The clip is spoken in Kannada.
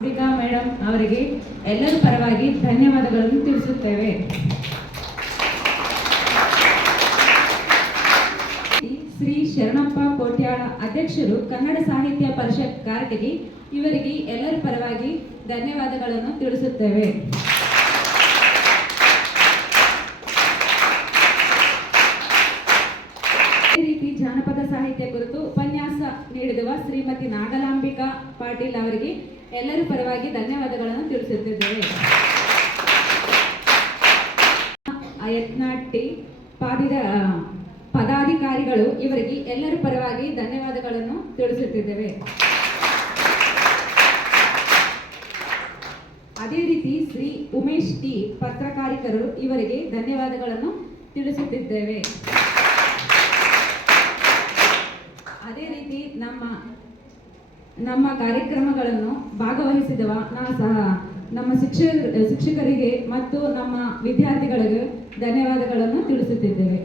ಅಂಬಿಕಾ ಮೇಡಮ್ ಅವರಿಗೆ ಎಲ್ಲರ ಪರವಾಗಿ ಧನ್ಯವಾದಗಳನ್ನು ತಿಳಿಸುತ್ತೇವೆ. ಶ್ರೀ ಶರಣಪ್ಪ ಕೋಟ್ಯಾಳ ಅಧ್ಯಕ್ಷರು ಕನ್ನಡ ಸಾಹಿತ್ಯ ಪರಿಷತ್ ಕಾರಟಗಿ ಇವರಿಗೆ ಎಲ್ಲರ ಪರವಾಗಿ ಧನ್ಯವಾದಗಳನ್ನು ತಿಳಿಸುತ್ತೇವೆ ಅದೇ ರೀತಿ ಜಾನಪದ ಸಾಹಿತ್ಯ ಕುರಿತು ಉಪನ್ಯಾಸ ನೀಡಿರುವ ಶ್ರೀಮತಿ ನಾಗಲಾಂಬಿಕಾ ಪಾಟೀಲ್ ಅವರಿಗೆ ಎಲ್ಲರೂ ಪರವಾಗಿ ಧನ್ಯವಾದಗಳನ್ನು ತಿಳಿಸುತ್ತಿದ್ದೇವೆ. ಯತ್ನಾಟ್ಟಿ ಪಾದಿದ ಪದಾಧಿಕಾರಿಗಳು ಇವರಿಗೆ ಎಲ್ಲರ ಪರವಾಗಿ ಧನ್ಯವಾದಗಳನ್ನು ತಿಳಿಸುತ್ತಿದ್ದೇವೆ. ಅದೇ ರೀತಿ ಶ್ರೀ ಉಮೇಶ್ ಟಿ ಪತ್ರಕಾರಿಕರು ಇವರಿಗೆ ಧನ್ಯವಾದಗಳನ್ನು ತಿಳಿಸುತ್ತಿದ್ದೇವೆ ಅದೇ ರೀತಿ ನಮ್ಮ ನಮ್ಮ ಕಾರ್ಯಕ್ರಮಗಳನ್ನು ಭಾಗವಹಿಸಿದವ ನಾ ಸಹ. ನಮ್ಮ ಶಿಕ್ಷ ಶಿಕ್ಷಕರಿಗೆ ಮತ್ತು ನಮ್ಮ ವಿದ್ಯಾರ್ಥಿಗಳಿಗೆ ಧನ್ಯವಾದಗಳನ್ನು ತಿಳಿಸುತ್ತಿದ್ದೇವೆ.